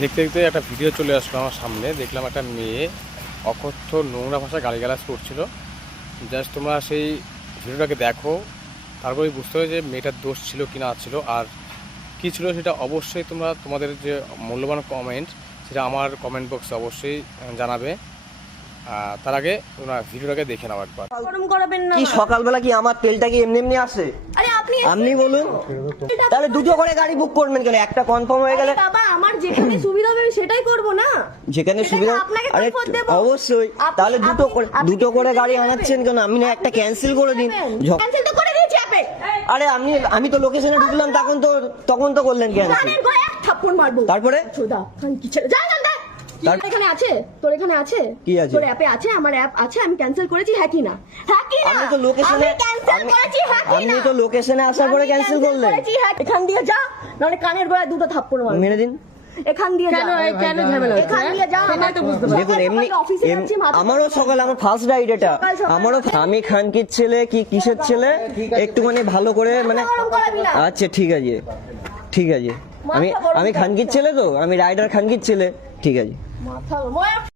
দেখতে দেখতে একটা ভিডিও চলে আসলো আমার সামনে। দেখলাম একটা মেয়ে অকথ্য নোংরা ভাষায় গালিগালাজ করছিল। জাস্ট তোমরা সেই ভিডিওটাকে দেখো, তারপরেই বুঝতে হবে যে মেয়েটার দোষ ছিল কি না ছিল, আর কী ছিল সেটা অবশ্যই তোমরা তোমাদের যে মূল্যবান কমেন্ট সেটা আমার কমেন্ট বক্সে অবশ্যই জানাবে। তার আগে তোমরা ভিডিওটাকে দেখে নাও একবার। গরম করাবেন না। কি সকালবেলা কি আমার তেলটা কি এমনি এমনি আসে? আরে আপনি বলুন, তাহলে দুটো করে গাড়ি বুক করবেন কেন? একটা কনফার্ম হয়ে গেলে বাবা আমার যেখানে সুবিধা হবে আমি সেটাই করব না। যেখানে সুবিধা, আরে অবশ্যই। তাহলে দুটো করে গাড়ি আনাচ্ছেন কেন? আমি না একটা ক্যান্সেল করে দিন। ক্যান্সেল তো করে দিয়েছি আপনি। আরে আমি তো লোকেশনে ঢুকলাম, তখন তো করলেন ক্যান্সেল। কানের গোড়ায় এক থাপ্পড় মারবো। তারপরে চোদা খান কি ছেড়ে যা যা যা। তোর এখানে আছে? তোর এখানে আছে? কি আছে? তোর অ্যাপে আছে? আমার অ্যাপ আছে, আমি ক্যান্সেল করেছি। হ্যাঁ কি না? হ্যাঁ কি না? আমি তো লোকেশনে ক্যান্সেল করেছি। হ্যাঁ কি না? আপনি তো লোকেশনে আসার পরে ক্যান্সেল করলেন। এখান দিয়ে যা, নাহলে কানের গোড়ায় দুটো থাপ্পড় মারবো। মেরে দিন। এখান দিয়ে যা। কেন ঝামেলা হচ্ছে? এখান দিয়ে যা, আমি তো বুঝতে পারছি। দেখুন এমনি আমারও সকাল, আমার ফার্স্ট রাইড এটা। আমারও আমি খানকির ছেলে কি কিসের ছেলে একটুখানি ভালো করে মানে। আচ্ছা ঠিক আছে ঠিক আছে, আমি খানকির ছেলে, তো আমি রাইডার খানকির ছেলে, ঠিক আছে। মাথা